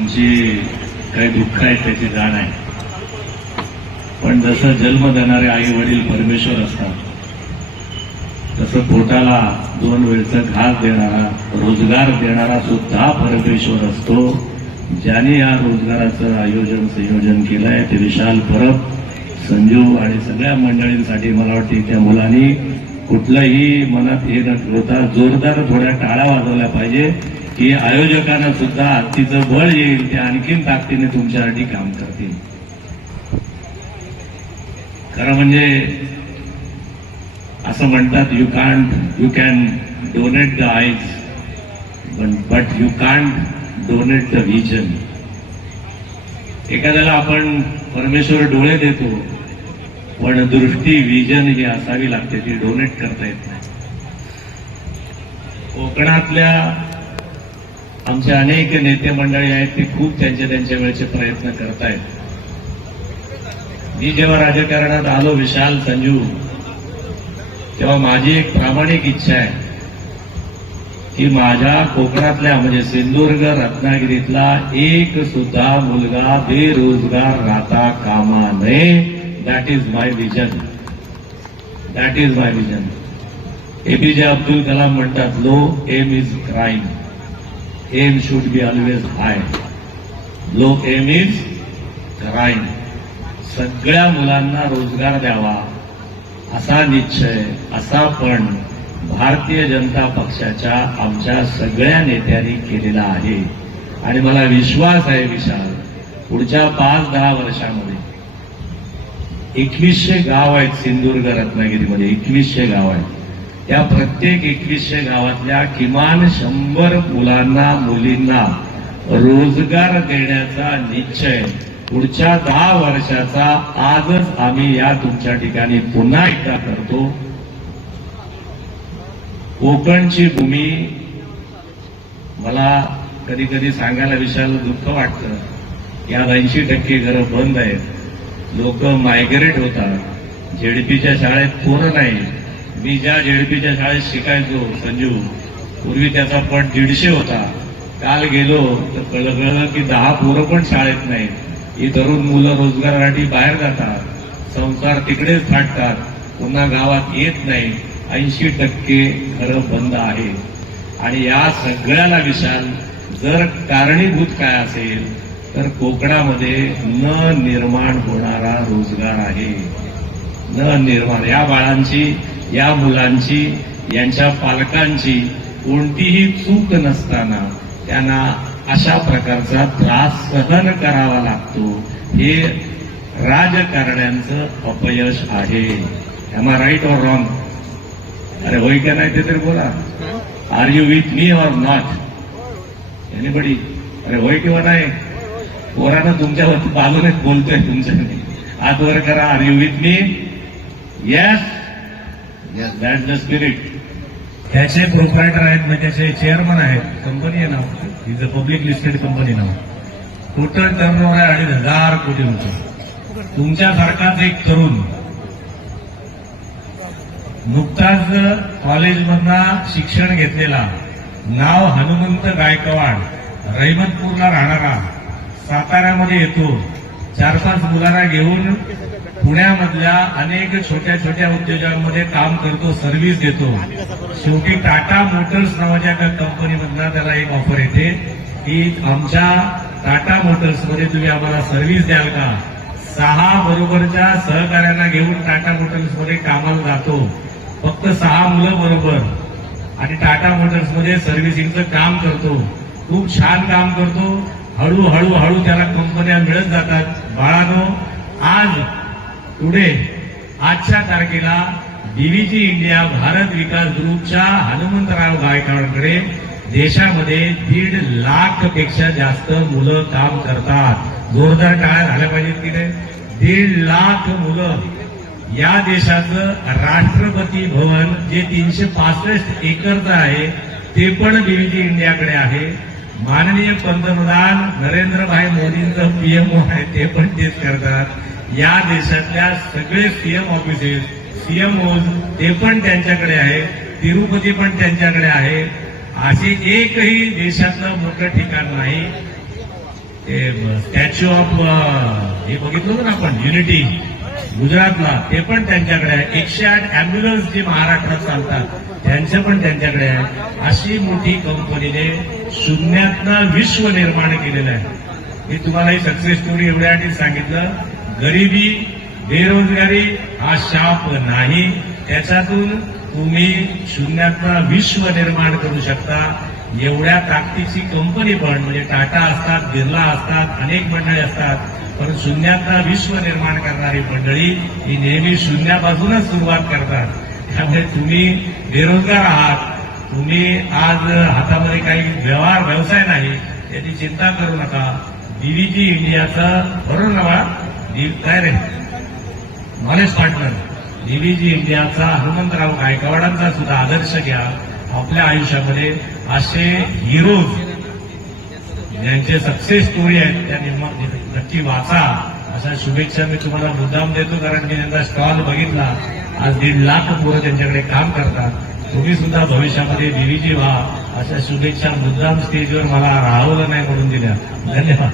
तुमची काही दुःख आहेत त्याची जाण आहे. पण जसं जन्म देणारे आई वडील परमेश्वर असतात तसं पोटाला दोन वेळचा घास देणारा रोजगार देणारा सुद्धा परमेश्वर असतो ज्याने या रोजगाराचं आयोजन संयोजन केलंय. ते विशाल परब संजू आणि सगळ्या मंडळींसाठी मला वाटते त्या मुलांनी कुठलंही मनात हे न ठेवता जोरदार थोड्या टाळ्या वाजवल्या पाहिजे. की आयोजकांना सुद्धा तिचं बळ येईल ते आणखीन ताकदीने तुमच्यासाठी काम करतील. खरं म्हणजे असं म्हणतात you can't you can donate the eyes but you can't donate the vision एखाद्याला आपण परमेश्वर डोळे देतो पण दृष्टी विजन ही असावी लागते ती डोनेट करता येत नाही. कोकणातल्या आमचे अनेक नेते मंडळी आहेत ते खूप त्यांच्या त्यांच्या वेळेचे प्रयत्न करतायत. मी जेव्हा राजकारणात आलो विशाल संजू तेव्हा माझी एक प्रामाणिक इच्छा आहे की माझ्या कोकणातल्या म्हणजे सिंधुदुर्ग रत्नागिरीतला एक सुद्धा मुलगा बेरोजगार राहता कामा नये. That is my vision that is my vision APJ Abdul Kalam म्हणतात low aim is crime aim should be always high low aim is crime सगळ्या मुलांना रोजगार द्यावा. असा निश्चय असा पण भारतीय जनता पक्षाच्या आमच्या सगळ्या नेत्यांनी केलेला आहे. आणि मला विश्वास आहे विशाल पुढच्या पाच दहा वर्षामध्ये. एकवीसशे गाव आहेत सिंधुदुर्ग रत्नागिरीमध्ये. एकवीसशे गाव आहेत. त्या प्रत्येक एकवीसशे गावातल्या किमान शंभर मुलांना मुलींना रोजगार देण्याचा निश्चय पुढच्या दहा वर्षाचा आजच आम्ही या तुमच्या ठिकाणी पुन्हा एकदा करतो. कोकणची भूमी मला कधी कधी सांगायला विषयाला दुःख वाटतं. या ऐंशी टक्के घरं बंद आहेत. लोक मायग्रेट होतात. झेडपीच्या शाळेत कोण नाही? मी ज्या जेडपीच्या शाळेत शिकायचो संजू पूर्वी त्याचा पट दीडशे होता. काल गेलो तर कळलं कळलं की दहा पोरं पण शाळेत नाहीत. ही तरुण मुलं रोजगारासाठी बाहेर जातात. संसार तिकडेच थाटतात. पुन्हा गावात येत नाही. ऐंशी टक्के घरं बंद आहे आणि या सगळ्याला विशाल जर कारणीभूत काय असेल तर कोकणामध्ये न निर्माण होणारा रोजगार आहे. न निर्माण. या बाळांची या मुलांची यांच्या पालकांची कोणतीही चूक नसताना त्यांना अशा प्रकारचा त्रास सहन करावा लागतो. हे राजकारण्यांचं अपयश आहे. एम राईट ऑर रॉंग अरे होय का नाही ते तरी बोला. Are you with me or not anybody अरे होय किंवा नाही? पोरानं तुमच्या बाजूनेच बोलतोय तुमच्या आज वर करा. Are you with me yes yes that the spirit त्याचे प्रोप्रायटर आहेत म्हणजे त्याचे चेअरमन आहेत. कंपनी आहे नाव. Is a public listed company now. Total turnover आहे अडीच हजार कोटी रुपये. तुमच्यासारखाच एक तरुण. नुकताच कॉलेजमधनं शिक्षण घेतलेला नाव हनुमंत गायकवाड रहिमतपूरला राहणारा साताऱ्यामध्ये येतो. चार पाच मुलांना घेऊन पुण्यामधल्या अनेक छोट्या छोट्या उद्योजकांमध्ये काम करतो सर्व्हिस देतो. शेवटी टाटा मोटर्स नावाच्या एका कंपनीमधनं त्याला एक ऑफर येते. की आमच्या टाटा मोटर्समध्ये तुम्ही आम्हाला सर्व्हिस द्याल का? सहा बरोबरच्या सहकाऱ्यांना घेऊन टाटा मोटर्समध्ये कामाला जातो. फक्त सहा मुलं बरोबर. आणि टाटा मोटर्समध्ये सर्व्हिसिंगचं काम करतो. खूप छान काम करतो. हळूहळू हळू त्याला कंपन्या मिळत जातात. बाळानो आज पुढे आजच्या तारखेला डीव्हीजी इंडिया भारत विकास ग्रुपच्या हनुमंतराव गायकवाडकडे देशामध्ये दीड लाखपेक्षा जास्त मुलं काम करतात. जोरदार टाळ्या झाल्या पाहिजेत की नाही दीड लाख मुलं या देशाचं राष्ट्रपती भवन जे तीनशे पासष्ट एकरचं आहे ते पण डीव्हीजी इंडियाकडे आहे. माननीय पंतप्रधान नरेंद्रभाई मोदींचं पीएमओ आहे ते पण तेच करतात. या देशातल्या सगळे सीएम ऑफिसेस सीएम ते पण त्यांच्याकडे आहे तिरुपती पण त्यांच्याकडे आहे. असे एकही देशातलं मोठं ठिकाण नाही. ते स्टॅच्यू ऑफ हे बघितलं होतं ना आपण युनिटी गुजरातला ते पण त्यांच्याकडे आहे. एकशे आठ अँब्युलन्स जे महाराष्ट्रात चालतात त्यांचं पण त्यांच्याकडे आहे. अशी मोठी कंपनीने शून्यातनं विश्व निर्माण केलेलं आहे. मी तुम्हाला ही सक्सेस स्टोरी एवढ्यासाठी सांगितलं. गरिबी बेरोजगारी हा शाप नाही. त्याच्यातून तुम्ही शून्याचा विश्व निर्माण करू शकता. एवढ्या ताकदीची कंपनी पण म्हणजे टाटा असतात बिर्ला असतात अनेक मंडळी असतात पण शून्याचा विश्व निर्माण करणारी मंडळी ही नेहमी शून्यापासूनच सुरुवात करतात. त्यामुळे तुम्ही बेरोजगार आहात. तुम्ही आज हातामध्ये काही व्यवहार व्यवसाय नाही याची चिंता करू नका. डीव्हीजी इंडियाचं बरोबर ना बा? नॉलेज पार्टनर डीव्हीजी इंडियाचा हनुमंतराव गायकवाडांचा सुद्धा आदर्श घ्या. आपल्या आयुष्यामध्ये असे हिरोज ज्यांचे सक्सेस स्टोरी आहेत त्या नक्की वाचा. अशा शुभेच्छा मी तुम्हाला मुद्दाम देतो कारण मी त्यांचा स्टॉल बघितला. आज दीड लाख पोरं त्यांच्याकडे काम करतात. तुम्ही सुद्धा भविष्यामध्ये डीव्हीजी व्हा. अशा शुभेच्छा मुद्दाम स्टेजवर मला राहवलं नाही म्हणून दिल्या. धन्यवाद.